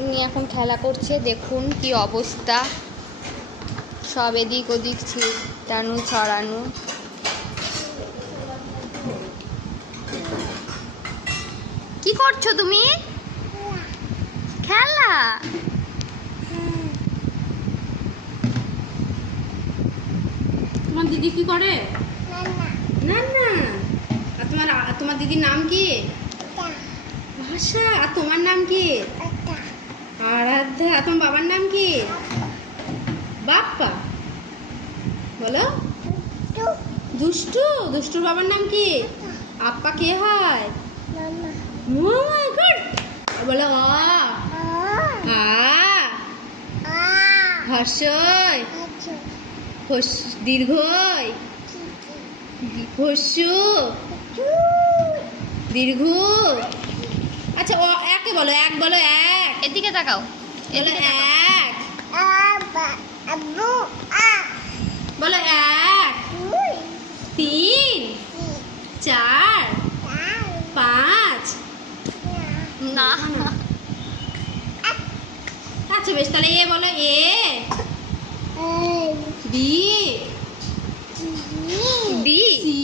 উনি এখন খেলা করছে, দেখুন কি অবস্থা, সব এদিক ওদিক ছিটানো ছড়ানো। কি করছো তুমি? খেলা? তোমার দিদি কি করে? না না। আর তোমার দিদির নাম কি? ভাষা। আর তোমার নাম কি? আরাধ্যা। আর তোমার বাবার নাম কি? বাপ্পা। বলো। দুষ্টু। দুষ্টুর বাবার নাম কি? আপ্পা কে হয়? মামা। গুড। বলো অ আ হর্ষই দীর্ঘই হস্যু দীর্ঘ। আচ্ছা ও একে বলো, এক বলো, এক। এদিকে তাকাও, বলো এক। বলো এক, তিন, চার, পাঁচ। না আচ্ছা বেশ, তাহলে এ বলো, এ বি বি সি